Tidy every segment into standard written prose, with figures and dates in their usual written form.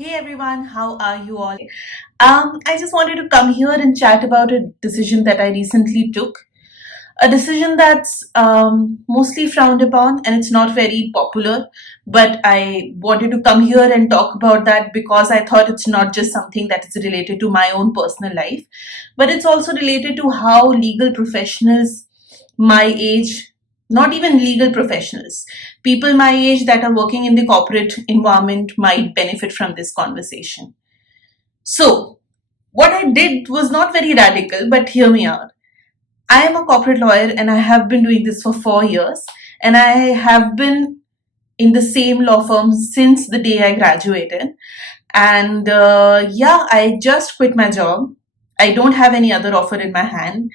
Hey everyone, how are you all? I just wanted to come here and chat about a decision that I recently took. A decision that's mostly frowned upon and it's not very popular, but I wanted to come here and talk about that because I thought it's not just something that is related to my own personal life, but it's also related to how legal professionals my age, not even legal professionals, people my age that are working in the corporate environment might benefit from this conversation. So, what I did was not very radical, but hear me out. I am a corporate lawyer and I have been doing this for 4 years, and I have been in the same law firm since the day I graduated. And yeah, I just quit my job. I don't have any other offer in my hand,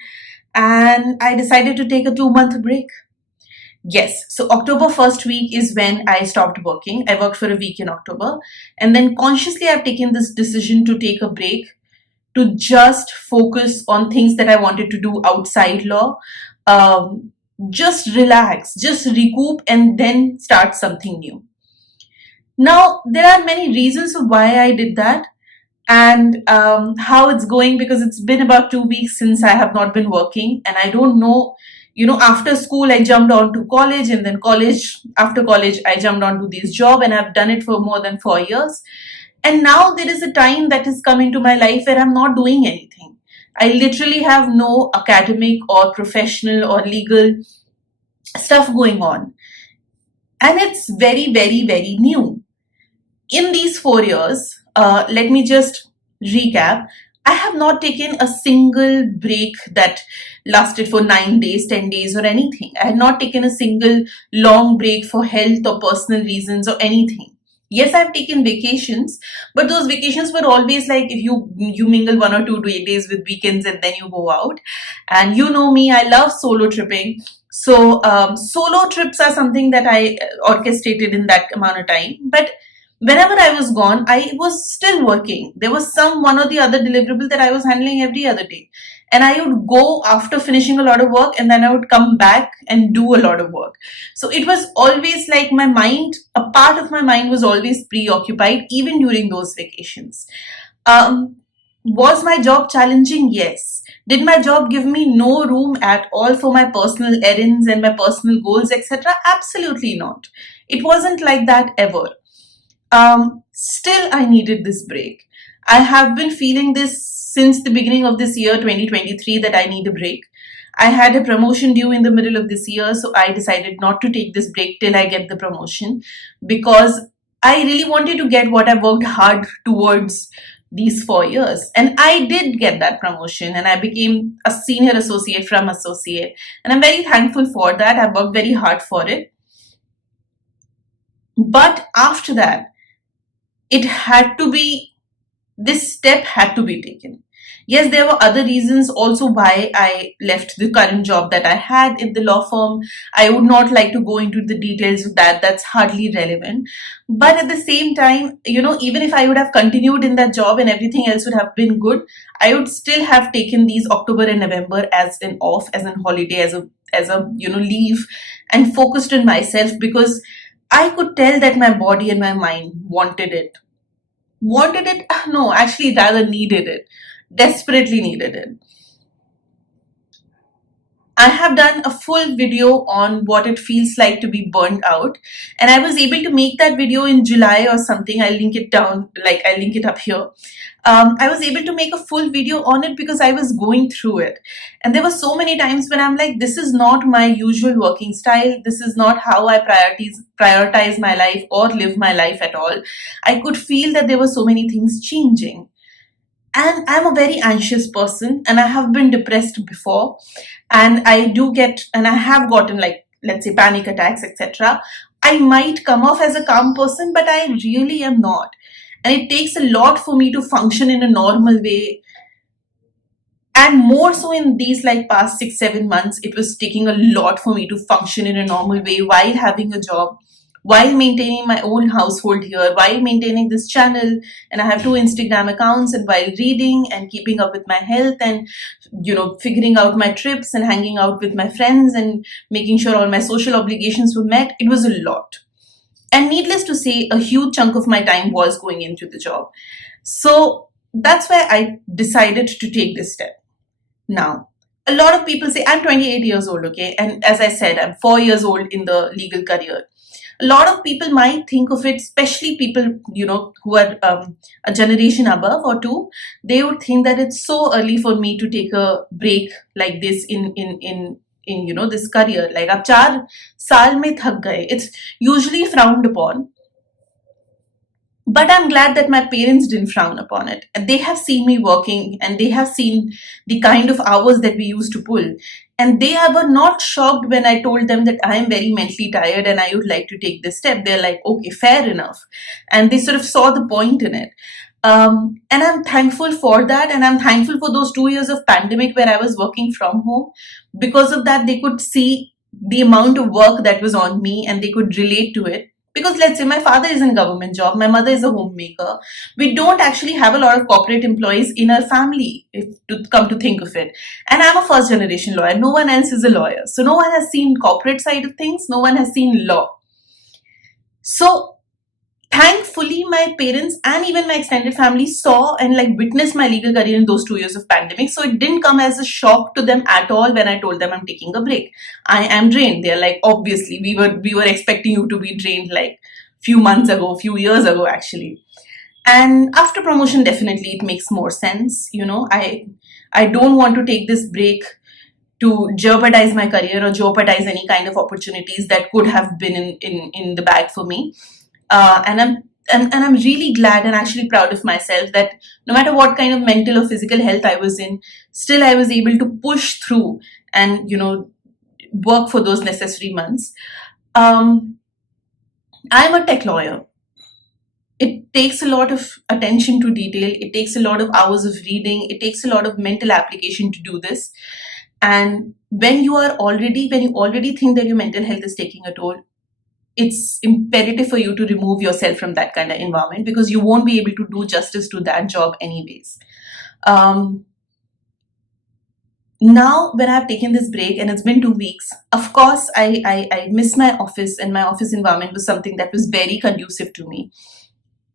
and I decided to take a 2 month break. Yes, so October first week is when I stopped working. I worked for a week in October, and then consciously I've taken this decision to take a break to just focus on things that I wanted to do outside law. Just relax, just recoup, and then start something new. Now, there are many reasons of why I did that and how it's going, because it's been about 2 weeks since I have not been working, and I don't know. After school, I jumped on to college, and then after college, I jumped onto this job, and I've done it for more than 4 years. And now there is a time that is coming to my life where I'm not doing anything. I literally have no academic or professional or legal stuff going on. And it's very, very, very new. In these 4 years, let me just recap. I have not taken a single break that lasted for 9 days, 10 days, or anything. I had not taken a single long break for health or personal reasons or anything. Yes, I've taken vacations, but those vacations were always like if you mingle 1 or 2 days with weekends and then you go out. And you know me, I love solo tripping. So solo trips are something that I orchestrated in that amount of time. But whenever I was gone, I was still working. There was some one or the other deliverable that I was handling every other day. And I would go after finishing a lot of work, and then I would come back and do a lot of work. So it was always like my mind, a part of my mind was always preoccupied, even during those vacations. Was my job challenging? Yes. Did my job give me no room at all for my personal errands and my personal goals, etc.? Absolutely not. It wasn't like that ever. Still, I needed this break. I have been feeling this since the beginning of this year, 2023, that I need a break. I had a promotion due in the middle of this year, so I decided not to take this break till I get the promotion, because I really wanted to get what I worked hard towards these 4 years. And I did get that promotion, and I became a senior associate from associate. And I'm very thankful for that. I worked very hard for it. But after that, this step had to be taken. Yes, there were other reasons also why I left the current job that I had in the law firm. I would not like to go into the details of that. That's hardly relevant. But at the same time, even if I would have continued in that job and everything else would have been good, I would still have taken these October and November as an off, as an holiday, as a leave, and focused on myself, because I could tell that my body and my mind wanted it. Wanted it? No, actually, rather needed it. Desperately needed it. I have done a full video on what it feels like to be burnt out, and I was able to make that video in July or something. I'll link it down, I'll link it up here. I was able to make a full video on it because I was going through it. And there were so many times when I'm like, this is not my usual working style. This is not how I prioritize my life or live my life at all. I could feel that there were so many things changing. And I'm a very anxious person, and I have been depressed before. And I have gotten, let's say, panic attacks, etc. I might come off as a calm person, but I really am not. And it takes a lot for me to function in a normal way. And more so in these past 6-7 months, it was taking a lot for me to function in a normal way while having a job, while maintaining my own household here, while maintaining this channel, and I have 2 Instagram accounts, and while reading and keeping up with my health, and figuring out my trips and hanging out with my friends and making sure all my social obligations were met. It was a lot. And needless to say, a huge chunk of my time was going into the job. So that's why I decided to take this step. Now, a lot of people say I'm 28 years old, okay? And as I said, I'm 4 years old in the legal career. A lot of people might think of it, especially people, who are a generation above or two, they would think that it's so early for me to take a break like this in this career. Like, ab 4 saal mein thak gaye. It's usually frowned upon, but I'm glad that my parents didn't frown upon it. And they have seen me working, and they have seen the kind of hours that we used to pull. And they were not shocked when I told them that I am very mentally tired and I would like to take this step. They're like, okay, fair enough. And they sort of saw the point in it. And I'm thankful for that. And I'm thankful for those 2 years of pandemic where I was working from home. Because of that, they could see the amount of work that was on me and they could relate to it. Because let's say my father is in government job, my mother is a homemaker. We don't actually have a lot of corporate employees in our family, if to come to think of it. And I'm a first generation lawyer. No one else is a lawyer. So no one has seen corporate side of things. No one has seen law. So thankfully, my parents and even my extended family saw and like witnessed my legal career in those 2 years of pandemic. So it didn't come as a shock to them at all when I told them I'm taking a break. I am drained. They're like, obviously, we were expecting you to be drained like few months ago, few years ago actually. And after promotion, definitely it makes more sense. I don't want to take this break to jeopardize my career or jeopardize any kind of opportunities that could have been in the bag for me. And I'm really glad and actually proud of myself that no matter what kind of mental or physical health I was in, still I was able to push through and work for those necessary months. Um, I'm a tech lawyer. It takes a lot of attention to detail. It takes a lot of hours of reading. It takes a lot of mental application to do this. And when you already think that your mental health is taking a toll, it's imperative for you to remove yourself from that kind of environment because you won't be able to do justice to that job anyways. Now, when I've taken this break and it's been 2 weeks, of course, I miss my office, and my office environment was something that was very conducive to me.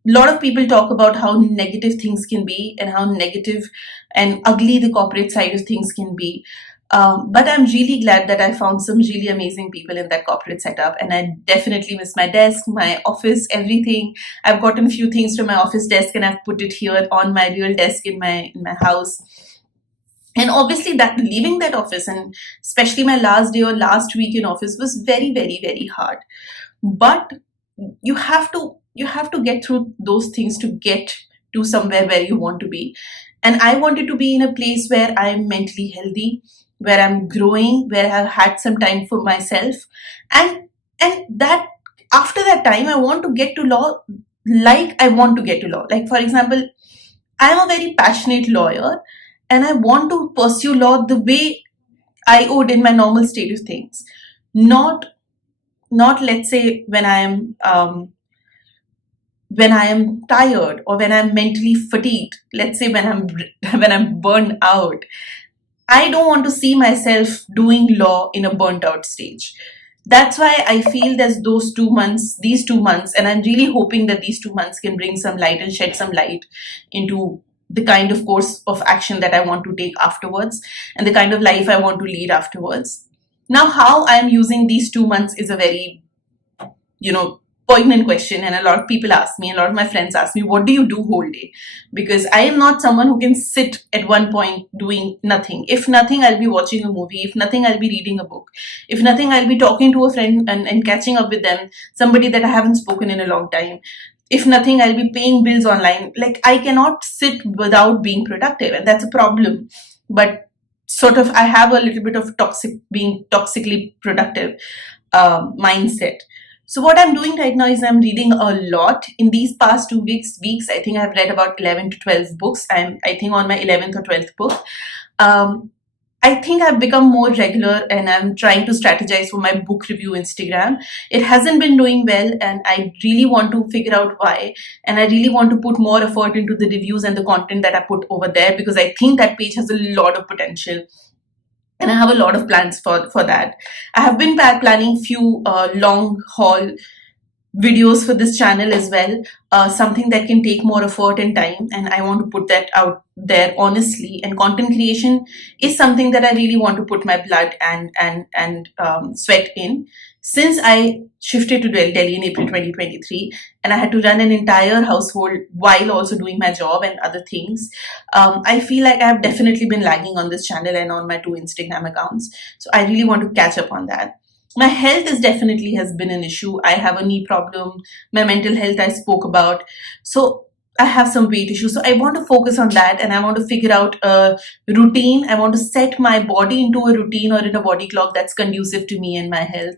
A lot of people talk about how negative things can be and how negative and ugly the corporate side of things can be. But I'm really glad that I found some really amazing people in that corporate setup, and I definitely miss my desk, my office, everything. I've gotten a few things from my office desk and I've put it here on my real desk in my house. And obviously, that leaving that office, and especially my last day or last week in office, was very, very, very hard. But you have to get through those things to get to somewhere where you want to be. And I wanted to be in a place where I'm mentally healthy, where I'm growing, where I've had some time for myself. And that after that time I want to get to law like I want to get to law. Like, for example, I'm a very passionate lawyer and I want to pursue law the way I would in my normal state of things. Not not let's say when I am tired or when I'm mentally fatigued. Let's say when I'm when I'm burned out. I don't want to see myself doing law in a burnt out stage. That's why I feel there's these 2 months, and I'm really hoping that these 2 months can bring some light and shed some light into the kind of course of action that I want to take afterwards and the kind of life I want to lead afterwards. Now, how I'm using these 2 months is a very, poignant question. And a lot of people ask me, a lot of my friends ask me, what do you do whole day? Because I am not someone who can sit at one point doing nothing. If nothing, I'll be watching a movie. If nothing, I'll be reading a book. If nothing, I'll be talking to a friend and catching up with them, somebody that I haven't spoken in a long time. If nothing, I'll be paying bills online. Like, I cannot sit without being productive, and that's a problem. But sort of, I have a little bit of being toxically productive mindset. So what I'm doing right now is I'm reading a lot. In these past 2 weeks, I think I've read about 11 to 12 books. I think on my 11th or 12th book. I think I've become more regular and I'm trying to strategize for my book review Instagram. It hasn't been doing well and I really want to figure out why. And I really want to put more effort into the reviews and the content that I put over there because I think that page has a lot of potential. And I have a lot of plans for that. I have been planning few long haul videos for this channel as well, something that can take more effort and time, and I want to put that out there honestly. And content creation is something that I really want to put my blood and sweat in. Since I shifted to Delhi in April 2023, and I had to run an entire household while also doing my job and other things, I feel like I have definitely been lagging on this channel and on my two Instagram accounts. So I really want to catch up on that. My health is definitely has been an issue. I have a knee problem. My mental health I spoke about. So I have some weight issues. So I want to focus on that, and I want to figure out a routine. I want to set my body into a routine or in a body clock that's conducive to me and my health.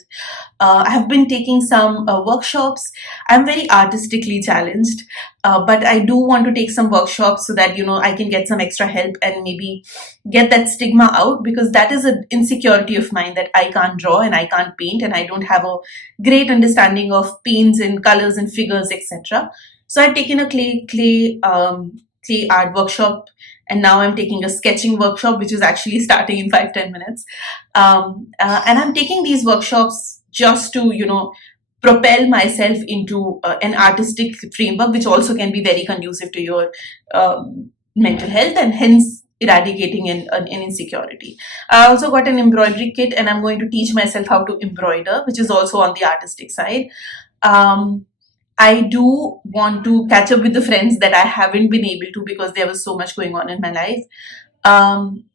I have been taking some workshops. I'm very artistically challenged, but I do want to take some workshops so that I can get some extra help and maybe get that stigma out, because that is an insecurity of mine, that I can't draw and I can't paint and I don't have a great understanding of paints and colors and figures, etc. So I've taken a clay art workshop, and now I'm taking a sketching workshop, which is actually starting in 5-10 minutes. And I'm taking these workshops just to propel myself into an artistic framework, which also can be very conducive to your mental health, and hence eradicating an insecurity. I also got an embroidery kit, and I'm going to teach myself how to embroider, which is also on the artistic side. I do want to catch up with the friends that I haven't been able to, because there was so much going on in my life.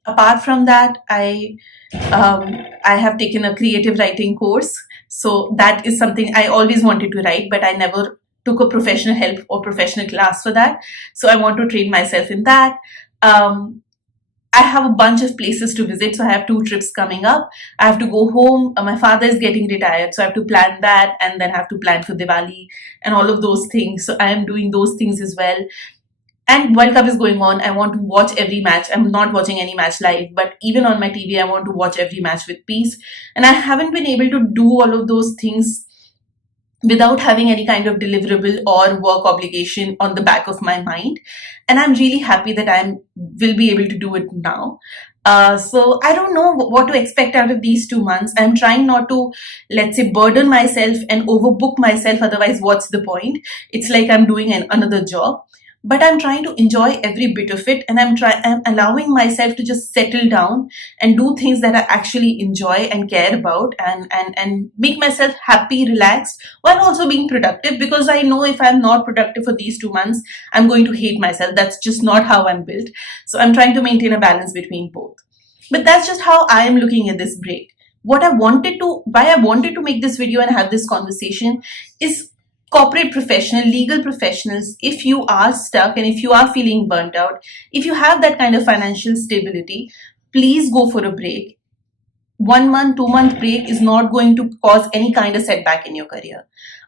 Apart from that, I have taken a creative writing course. So that is something I always wanted to write, but I never took a professional help or professional class for that. So I want to train myself in that. I have a bunch of places to visit. So I have 2 trips coming up. I have to go home. My father is getting retired, so I have to plan that, and then have to plan for Diwali and all of those things. So I am doing those things as well. And World Cup is going on. I want to watch every match. I'm not watching any match live, but even on my TV, I want to watch every match with peace. And I haven't been able to do all of those things without having any kind of deliverable or work obligation on the back of my mind. And I'm really happy that I will be able to do it now. So I don't know what to expect out of these 2 months. I'm trying not to, let's say, burden myself and overbook myself. Otherwise, what's the point? It's like I'm doing another job. But I'm trying to enjoy every bit of it, and I'm allowing myself to just settle down and do things that I actually enjoy and care about, and make myself happy, relaxed, while also being productive, because I know if I'm not productive for these 2 months, I'm going to hate myself. That's just not how I'm built. So I'm trying to maintain a balance between both. But that's just how I am looking at this break. Why I wanted to make this video and have this conversation is corporate professional, legal professionals, if you are stuck and if you are feeling burnt out, if you have that kind of financial stability, please go for a break. 1 month, 2 month break is not going to cause any kind of setback in your career.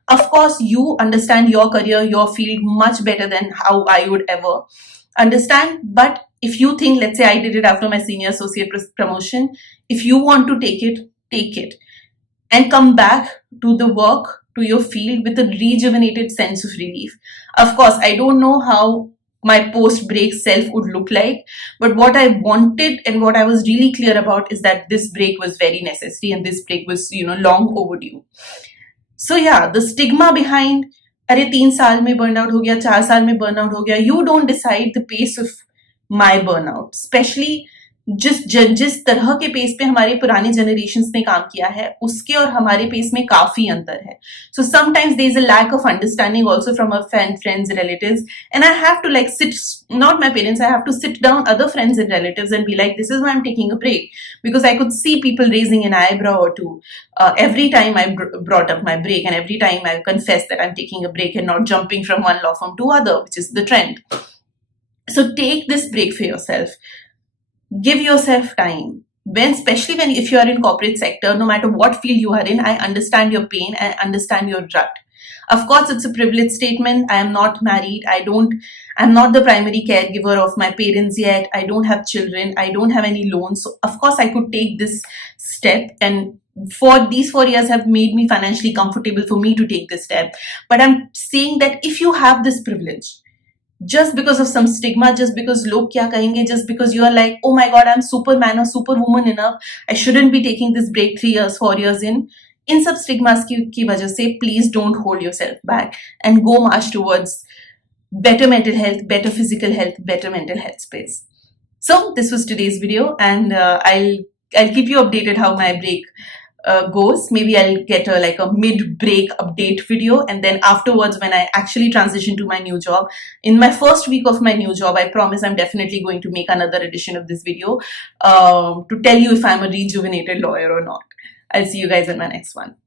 Of course, you understand your career, your field much better than how I would ever understand. But if you think, let's say I did it after my senior associate promotion, if you want to take it and come back to the work, to your field with a rejuvenated sense of relief. Of course, I don't know how my post-break self would look like, but what I wanted and what I was really clear about is that this break was very necessary, and this break was, long overdue. So yeah, the stigma behind, अरे 3 साल में burnout हो गया, 4 साल में burnout हो गया, you don't decide the pace of my burnout, especially जिस तरह के पेस पे हमारे पुराने जनरेशंस ने काम किया है, उसके और हमारे पेस में काफी अंतर है. So sometimes there is a lack of understanding also from our friends, relatives, and I have to not my parents, I have to sit down other friends and relatives and be like, this is why I'm taking a break, because I could see people raising an eyebrow or two every time I brought up my break, and every time I confessed that I'm taking a break and not jumping from one law firm to other, which is the trend. So take this break for yourself. Give yourself time. Especially if you are in corporate sector, no matter what field you are in, I understand your pain, I understand your rut. Of course, it's a privilege statement. I am not married. I'm not the primary caregiver of my parents yet. I don't have children. I don't have any loans. So of course I could take this step, and for these 4 years have made me financially comfortable for me to take this step. But I'm saying that if you have this privilege, just because of some stigma, just because log kya kahenge, just because you are like, oh my god, I'm superman or superwoman enough, I shouldn't be taking this break 3 years, 4 years in, इन सब stigmas की वजह से please don't hold your self back and go March towards better mental health, better physical health, better mental health space. So this was today's video, and I'll keep you updated how my break goes. Maybe I'll get like a mid-break update video, and then afterwards, when I actually transition to my new job, in my first week of my new job, I promise I'm definitely going to make another edition of this video to tell you if I'm a rejuvenated lawyer or not. I'll see you guys in my next one.